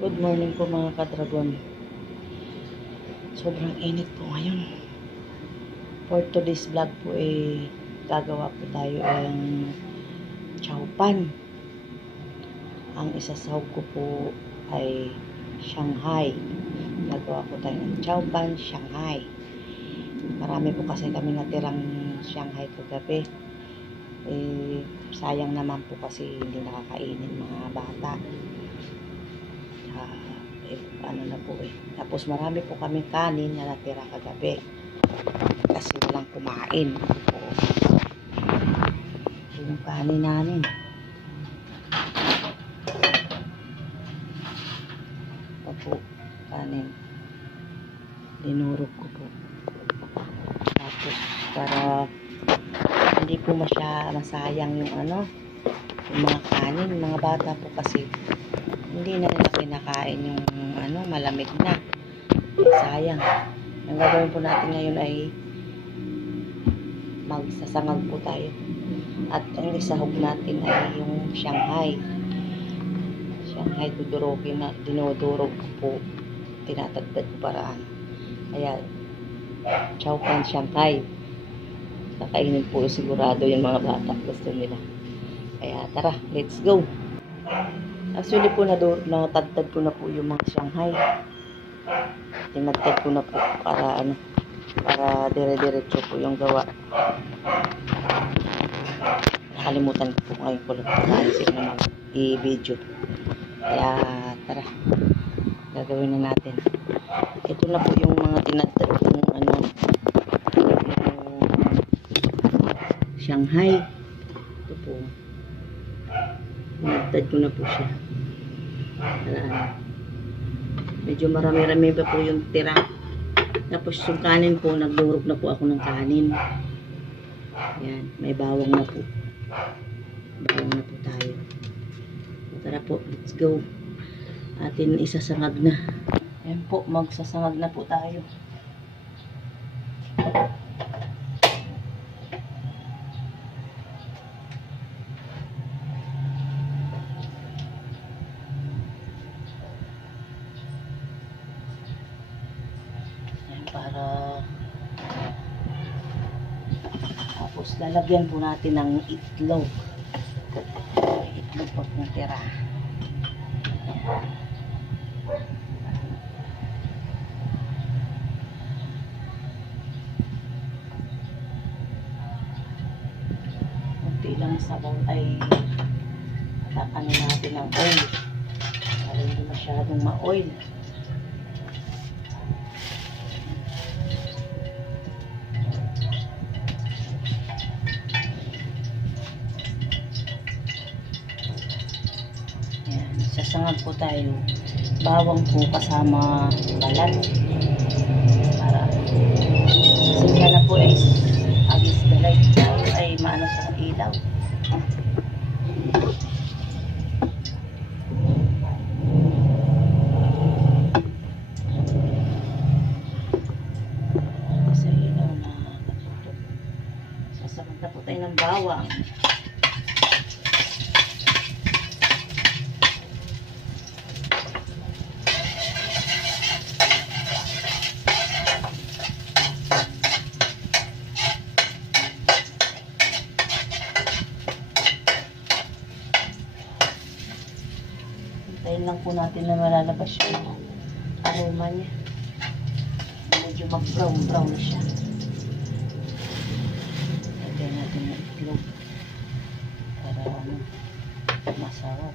Good morning po mga kadragon. Sobrang init po ngayon. For today's vlog po gagawa po tayo ng chowpan. Ang isasahog ko po ay Shanghai. Gagawa po tayo ng chowpan Shanghai. Marami po kasi kami natirang Shanghai kagabi. Sayang naman po kasi hindi nakakainin mga bata. Ano na po Tapos marami po kami kanin na natira kagabi. Kasi walang kumain. Yung kanin namin. Opo, kanin. Dinurog ko po. Tapos para hindi po masayang yung yung mga kanin. Mga bata po kasi hindi na nila kinakain yung malamig na. Sayang. Ang gagawin po natin ngayon ay magsasangag po tayo. At ang isahog natin ay yung Shanghai. Shanghai dinudurog ko po. Tinatagtad ko paraan. Kaya chowpan Shanghai. Kakainin po sigurado yung mga bata. Gusto nila. Kaya tara, let's go. Actually po natagtad ko na po yung mga Shanghai. Tinagtad ko na po para dire-diretso po yung gawa. Nakalimutan ko po ngayon ko lang naisip na i-video. Kaya tara, gagawin na natin. Ito na po yung mga tinagtad kong yung Shanghai. Ito po. Tinagtad ko na po siya. Medyo marami-rami pa po yung tira. Tapos yung kanin po, nagdurog na po ako ng kanin. Yan, may bawang na po. Bawang na po tayo. Tara po, let's go. Atin isasangag na. Yan po, magsasangag na po tayo. Para tapos lalagyan po natin ng itlog. Itlog po ng tira. Kunti lang sabaw ay takanin natin ng oil para hindi masyadong ma-oil. Sasangag po tayo. Bawang po kasama balat. Para sila na po agis galay ay maano sa ilaw. Sa ilaw na sasangag na po tayo ng bawang. Hintayin lang po natin na malalabas yung aroma niya. Medyo mag-brown na siya. Lagyan natin ng itlog para masarap.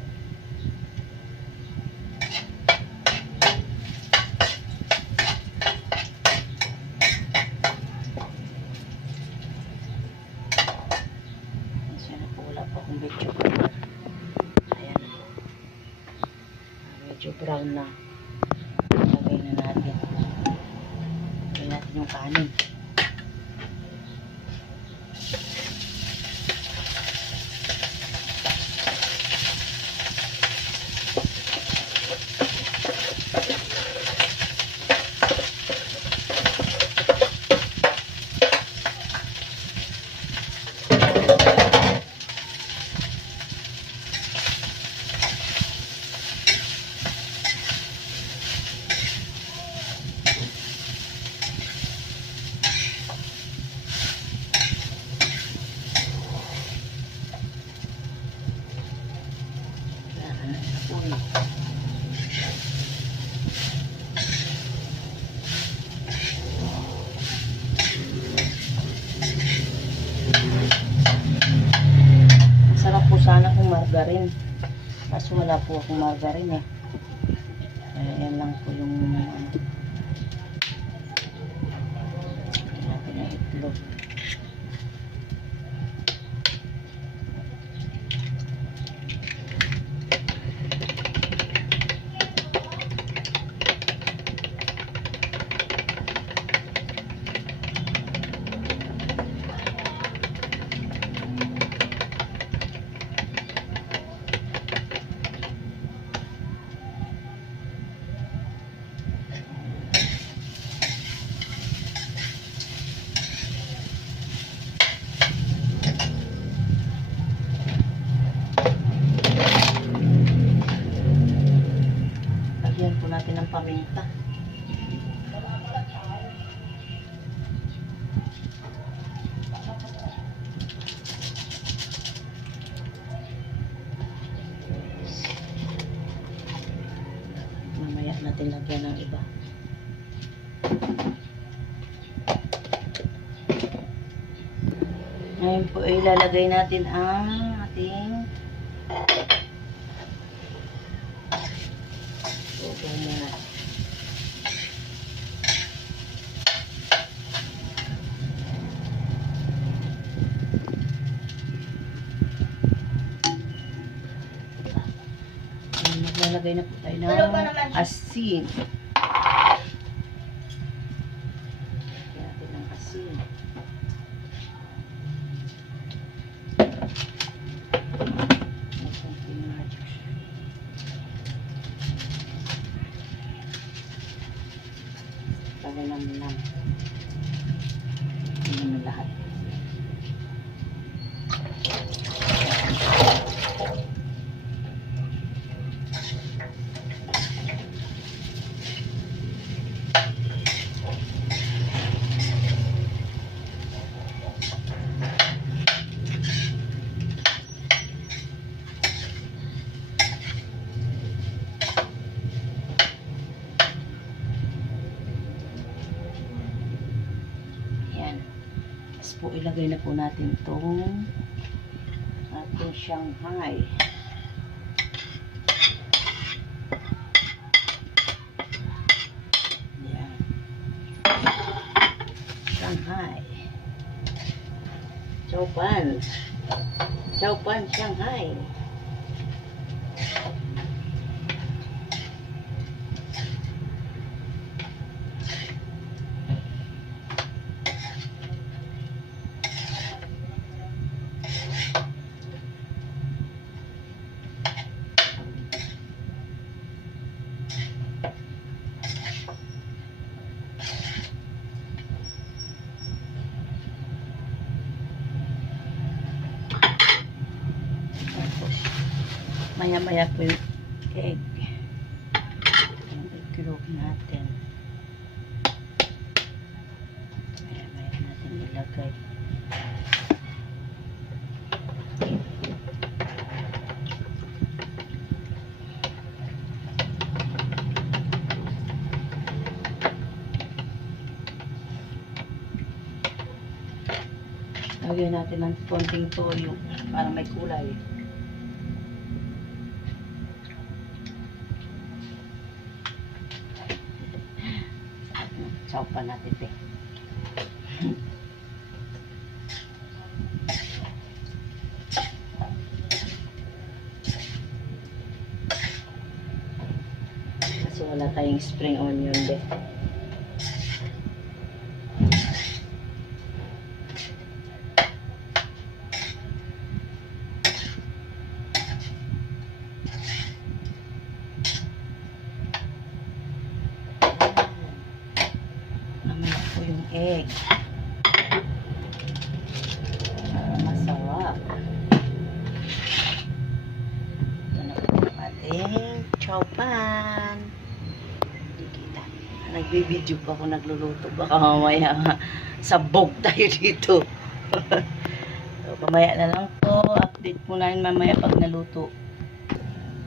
Siya na po, wala pa akong video. Medyo brown na. Lagay na natin. Lagay natin yung kanin. wala po akong margarine eh. Yan lang po yung natin ang itlog. Lagyan po natin ng paminta. Mamaya natin lagyan ng iba. Ngayon po ilalagay natin ang ating ganyan. Maglalagay na po tayo ng asin. Lagyan natin ng asin. Palinam-nam. Tingnan mo lahat. Po, ilagay na po natin itong ating Shanghai. Yan. Shanghai. Chowpan. Chowpan Shanghai. Maya-maya po yung egg. Yung itlog natin. Maya-maya natin ilagay. Lagyan natin ng konting toyo para may kulay. Chowpan natin ito. Kasi wala tayong spring onion din. Egg. Masarap. Ito na po yung ating chowpan. Hindi kita. Nagbibideo pa ako nagluluto. Baka mamaya sabog tayo dito. So, mamaya na lang po. Update po namin mamaya pag naluto.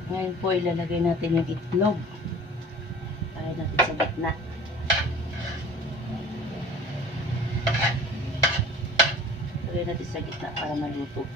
Ngayon po ilalagay natin yung itlog. Kaya natin sa gitna. Lagay natin sa gitna para maluto.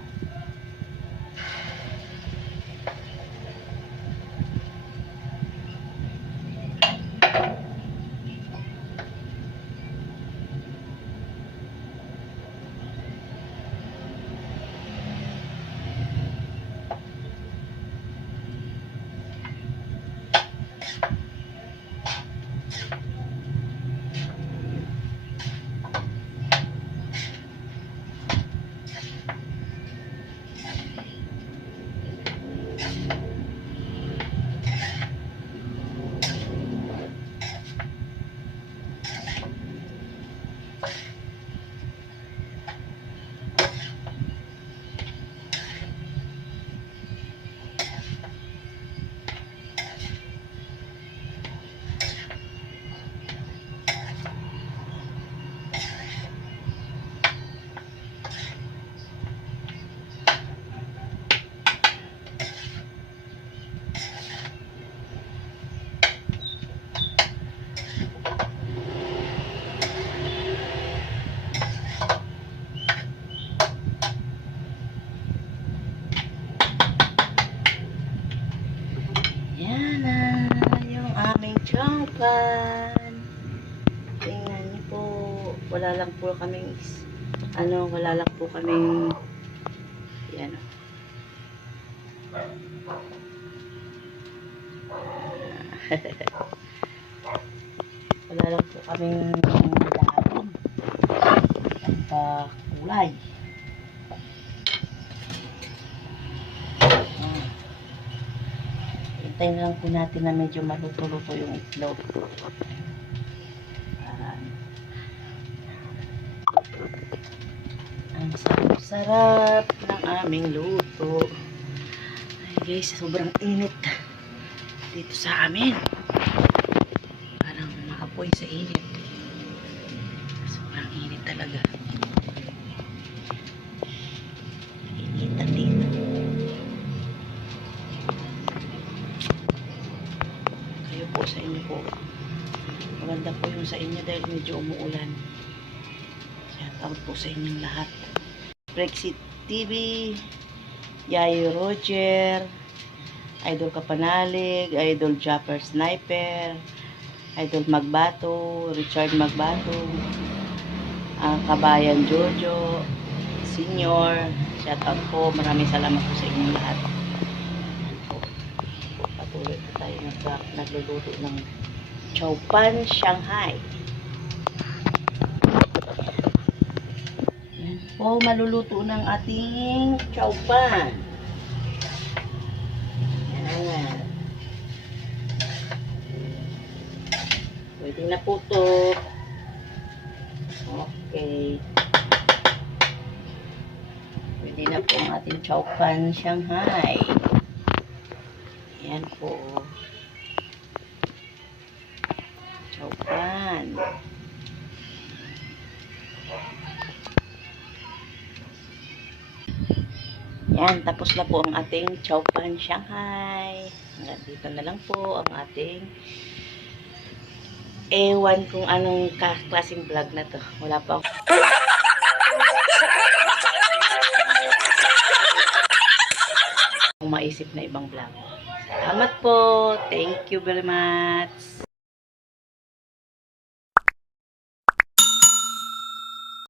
aming chowpan. Tingnan niyo po. Wala lang po kaming yan. Wala lang po kaming dahon. Ang kulay. Hintayin lang po natin na medyo maluto-luto yung itlog. Ang sarap-sarap ng aming luto. Ay guys, sobrang init dito sa amin. Parang makapoy sa init. Sobrang init talaga. Initan dito. Kayo po sa inyo po. Maganda po yung sa inyo dahil medyo umuulan. Shout out po sa inyong lahat. Brexit TV, Yayo Roger, Idol Kapanalig, Idol Japper Sniper, Idol Magbato, Richard Magbato, Kabayan Jojo, Senior, shout out po. Maraming salamat po sa inyong lahat. Patuloy po tayo nagluluto ng chowpan Shanghai. Yan po, maluluto ng ating chowpan. Yan. Pwede na po ito. Okay. Pwede na po ang ating chowpan Shanghai. Yan po. Chowpan. Yan, tapos na po ang ating chowpan Shanghai. Hanggang dito na lang po ang ating ewan kung anong klaseng vlog na to. Wala pa akong maisip na ibang vlog. Salamat po. Thank you very much.